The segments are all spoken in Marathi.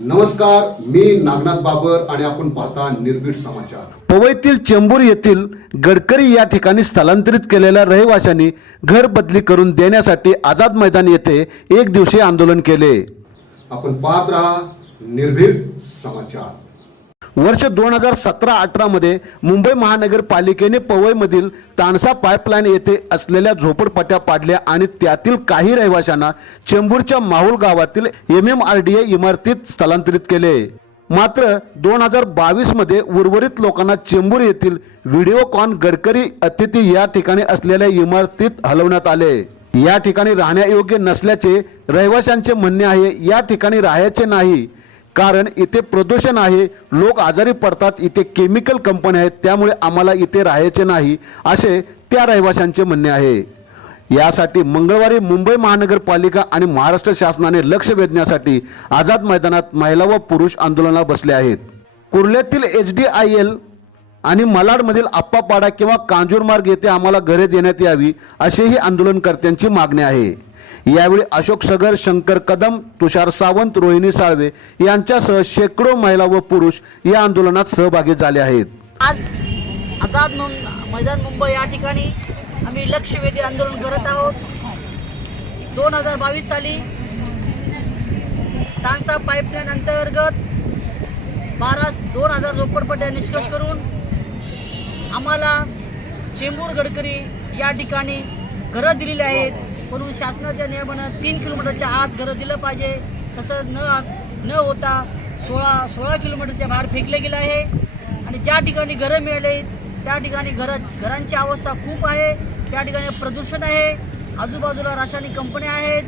नमस्कार मी नागनाथ बाबर आणि आपण पाहता निर्भीड समाचार. पवईतील चेंबूर येथील गडकरी या ठिकाणी स्थलांतरित केलेल्या रहिवाशांनी घर बदली करून देण्यासाठी आझाद मैदान येथे एक दिवसीय आंदोलन केले. आपण पाहत राहा निर्भीड समाचार. वर्ष दोन हजार सतरा अठरामध्ये मुंबई महानगरपालिकेने पवईमधील तानसा पाईपलाईन येथे असलेल्या झोपडपट्ट्या पाडल्या आणि त्यातील काही रहिवाशांना चेंबूरच्या माहुल गावातील M M R D A इमारतीत स्थलांतरित केले. मात्र दोन हजार बावीसमध्ये उर्वरित लोकांना चेंबूर येथील व्हिडिओकॉन गडकरी अतिथी या ठिकाणी असलेल्या इमारतीत हलवण्यात आले. या ठिकाणी राहण्यायोग्य नसल्याचे रहिवाशांचे म्हणणे आहे या ठिकाणी राहायचे नाही. कारण इथे प्रदूषण आहे लोक आजारी पडतात इथे केमिकल कंपन्या आहेत त्यामुळे आम्हाला इथे राहायचे नाही असे त्या रहिवाशांचे म्हणणे आहे. यासाठी मंगळवारी मुंबई महानगरपालिका आणि महाराष्ट्र शासनाने लक्ष वेधण्यासाठी आझाद मैदानात महिला व पुरुष आंदोलनाला बसले आहेत. कुर्ल्यातील एच डी आय एल आणि मलाडमधील आप्पापाडा किंवा कांजूरमार्ग येथे आम्हाला घरे देण्यात यावी असेही आंदोलनकर्त्यांची मागणी आहे. यावेळी अशोक सगर शंकर कदम तुषार सावंत रोहिणी साळवे यांच्यासह शेकडो महिला व पुरुष या आंदोलनात सहभागी झाले आहेत. आज आझाद मैदान मुंबई या ठिकाणी आम्ही लक्षवेधी आंदोलन करत आहोत. दोन हजार बावीस साली तानसा पाईपलाईन अंतर्गत बारा दोन हजार झोपडपट्ट्या निष्कर्ष करून आम्हाला चेंबूर गडकरी या ठिकाणी घरं दिलेली आहेत. म्हणून शासनाच्या नियमानं तीन किलोमीटरच्या आत घरं दिलं पाहिजे. तसं न न होता सोळा सोळा किलोमीटरच्या बाहेर फेकले गेलं आहे. आणि ज्या ठिकाणी घरं मिळाले त्या ठिकाणी घरं घरांची अवस्था खूप आहे. त्या ठिकाणी प्रदूषण आहे. आजूबाजूला रासायनिक कंपन्या आहेत.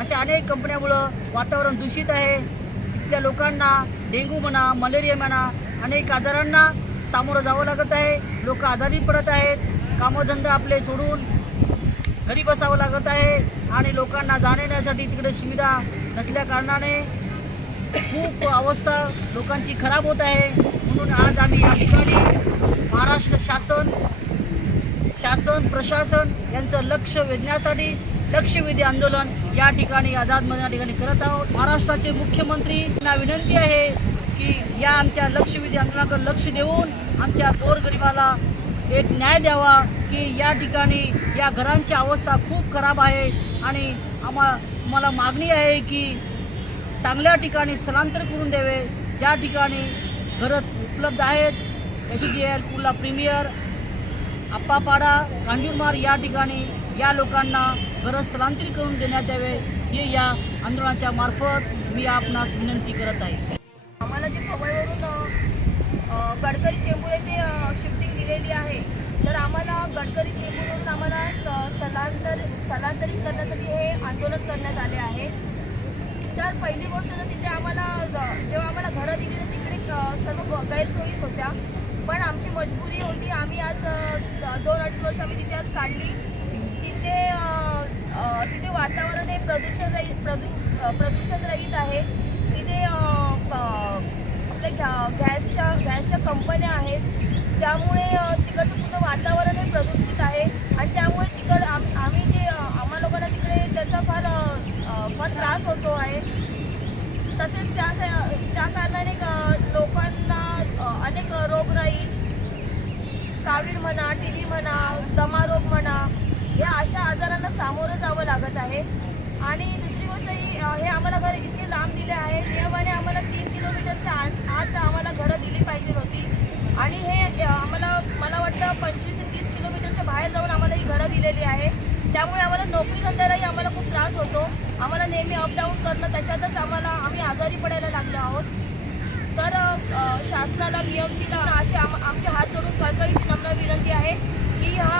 अशा अनेक कंपन्यामुळं वातावरण दूषित आहे. तिथल्या लोकांना डेंग्यू म्हणा मलेरिया म्हणा अनेक आजारांना सामोरं जावं लागत आहे. लोक आजारी पडत आहेत. कामधंदा आपले सोडून घरी बसावं लागत आहे आणि लोकांना जाण्यासाठी तिकडे सुविधा नसल्या कारणाने खूप अवस्था लोकांची खराब होत आहे. म्हणून आज आम्ही या ठिकाणी महाराष्ट्र शासन शासन प्रशासन यांचं लक्ष वेधण्यासाठी लक्षवेधी आंदोलन या ठिकाणी आझादमध्ये या ठिकाणी करत आहोत. महाराष्ट्राचे मुख्यमंत्री यांना विनंती आहे की या आमच्या लक्षवेधी आंदोलनाकडे लक्ष देऊन आमच्या गोरगरिबाला एक न्याय द्यावा की या ठिकाणी या घरांची अवस्था खूप खराब आहे. आणि आम्हा मला मागणी आहे की चांगल्या ठिकाणी स्थलांतर करून द्यावे. ज्या ठिकाणी घरच उपलब्ध आहेत H D L Kurla premier Appapada Kanjurmarg या ठिकाणी या लोकांना घरं स्थलांतरित करून देण्यात यावे. हे या आंदोलनाच्या मार्फत मी आपणास विनंती करत आहे. आम्हाला जे खबरवरून गडकरी चेंबूर येथे शिफ्टिंग दिलेली आहे. तर आम्हाला गडकरी चेंबूरवरून आम्हाला स- स्थलांतर स्थलांतरित करण्यासाठी हे आंदोलन करण्यात आले आहे. तर पहिली गोष्ट तर तिथे आम्हाला जेव्हा आम्हाला घरं दिली तर तिकडे सर्व गैरसोयीच होत्या. पण आमची मजबुरी होती. आम्ही आज द- दोन अडीच वर्ष आम्ही तिथे आज काढली. तिथे तिथे वातावरण हे प्रदूषण रहित प्रदू प्रदूषण रहित आहे. तिथे आपल्या गॅ- गॅसच्या गॅसच्या कंपन्या आहेत. त्यामुळे तिकडचं पूर्ण वातावरण हे प्रदूषित आहे. आणि त्यामुळे तिकड आम्ही आम्ही जे आम्हा लोकांना तिकडे त्याचा फार फार त्रास होतो आहे. तसेच त्या त्या कारणाने लोकांना अनेक रोगराई कावीळ म्हणा टी व्ही म्हणा दमा रोग म्हणा या अशा आजारांना सामोरं जावं लागत आहे. आणि दुसरी गोष्ट ही अ, हे आम्हाला घर इतके लांब दिले आहे नियमाने आम्हाला तीन किलोमीटरच्या आत आत आम्हाला घरं दिली पाहिजे होती आणि हे अ, आम्हाला मला वाटतं पंचवीस ते तीस किलोमीटरच्या बाहेर जाऊन आम्हाला ही घरं दिलेली आहे. त्यामुळे आम्हाला नोकरी धंद्यालाही आम्हाला खूप त्रास होतो. आम्हाला नेहमी अपडाऊन करणं त्याच्यातच आम्हाला आम्ही आजारी पडायला लागलो आहोत. तर शासनाला बी एम सीला असे आम आमचे हात जोडून कळकळीची नम्र विनंती आहे की हा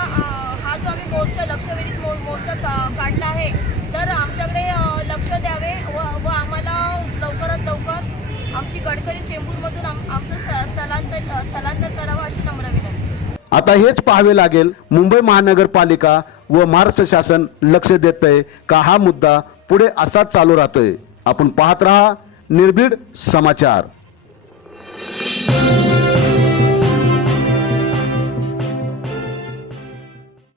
हा जो आम्ही मोर्चा लक्षवेधित मो मोर्चा काढला आहे तर आमच्याकडे लक्ष द्यावे व व आम्हाला लवकरात लवकर आमची गडकरी चेंबूरमधून आम आमचं स्थलांतर स्थलांतर करावं अशी आता हेच पाहावे लागेल मुंबई महानगरपालिका व महाराष्ट्र शासन लक्ष देत आहे का हा मुद्दा पुढे असाच चालू राहतोय. आपण पाहत राहा निर्भीड समाचार.